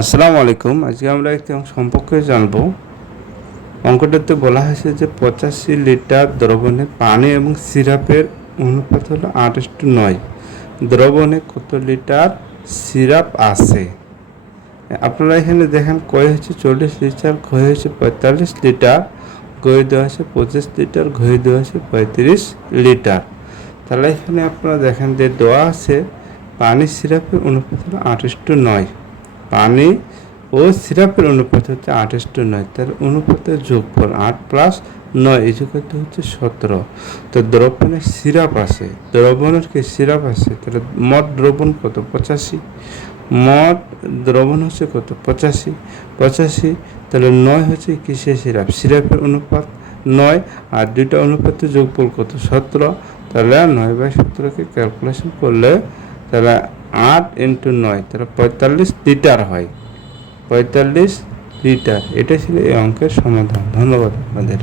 আসসালামু আলাইকুম। আজকে আমরা একটি সম্পর্কে জানব। অঙ্কটাতে বলা হয়েছে যে পঁচাশি লিটার দ্রবণে পানি এবং সিরাপের অনুপাত হলো আট ইস্টু নয়। দ্রবণে কত লিটার সিরাপ আছে? আপনারা এখানে দেখেন কয় হচ্ছে চল্লিশ লিটার, ক্ষয় হয়েছে পঁয়তাল্লিশ লিটার গয়ে দেওয়া আছে পঁচিশ লিটার ঘয়ে দেওয়া আছে পঁয়ত্রিশ লিটার। তাহলে এখানে আপনারা দেখেন যে দেওয়া আছে পানি সিরাপের অনুপাত হলো আট ইস্টু নয়। পানি ও সিরাপের অনুপাত হচ্ছে ইস্টু নয়। তার অনুপাতের যোগফল আট প্লাস নয় যোগত হচ্ছে সতেরো। তো দ্রবণের সিরাপ আছে, দ্রবণের কি সিরাপ আছে? তাহলে মোট দ্রবণ কত? পঁচাশি। মোট দ্রবণ হচ্ছে কত? পঁচাশি। পঁচাশি, তাহলে নয় হচ্ছে কিসের সিরাপ? সিরাপের অনুপাত নয়, আর দুইটা অনুপাতের যোগফল কত? সতেরো। তাহলে নয় বাই সতেরোকে ক্যালকুলেশন করলে, তাহলে আট ইন্টু নয়, তাহলে পঁয়তাল্লিশ লিটার হয়। পঁয়তাল্লিশ লিটার এটা ছিল এই অঙ্কের সমাধান। ধন্যবাদ আপনাদের।